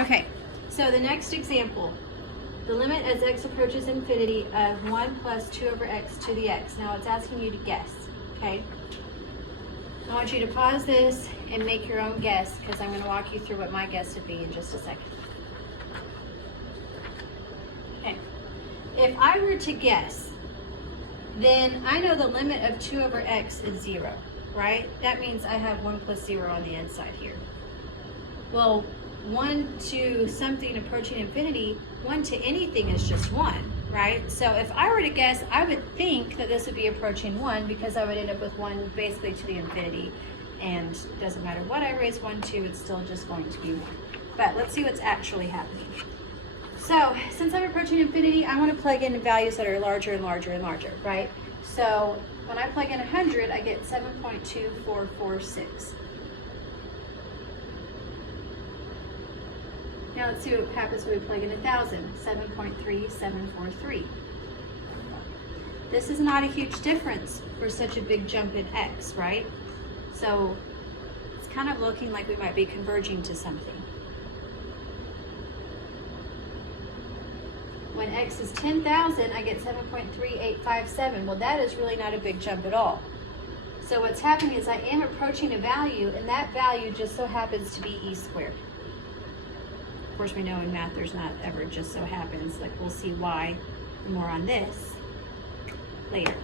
Okay, so the next example, the limit as x approaches infinity of 1 plus 2 over x to the x. Now it's asking you to guess, okay? I want you to pause this and make your own guess because I'm going to walk you through what my guess would be in just a second. Okay, if I were to guess, then I know the limit of 2 over x is 0, right? That means I have 1 plus 0 on the inside here. Well, 1 to something approaching infinity, 1 to anything is just 1, right? So if I were to guess, I would think that this would be approaching 1 because I would end up with 1 basically to the infinity. And it doesn't matter what I raise 1 to, it's still just going to be 1. But let's see what's actually happening. So since I'm approaching infinity, I want to plug in values that are larger and larger and larger, right? So when I plug in 100, I get 7.2446. Now let's see what happens when we plug in 1,000, 7.3743. This is not a huge difference for such a big jump in x, right? So it's kind of looking like we might be converging to something. When x is 10,000, I get 7.3857. Well, that is really not a big jump at all. So what's happening is I am approaching a value, and that value just so happens to be e squared. Of course, we know in math there's not ever just so happens. Like, we'll see why more on this later.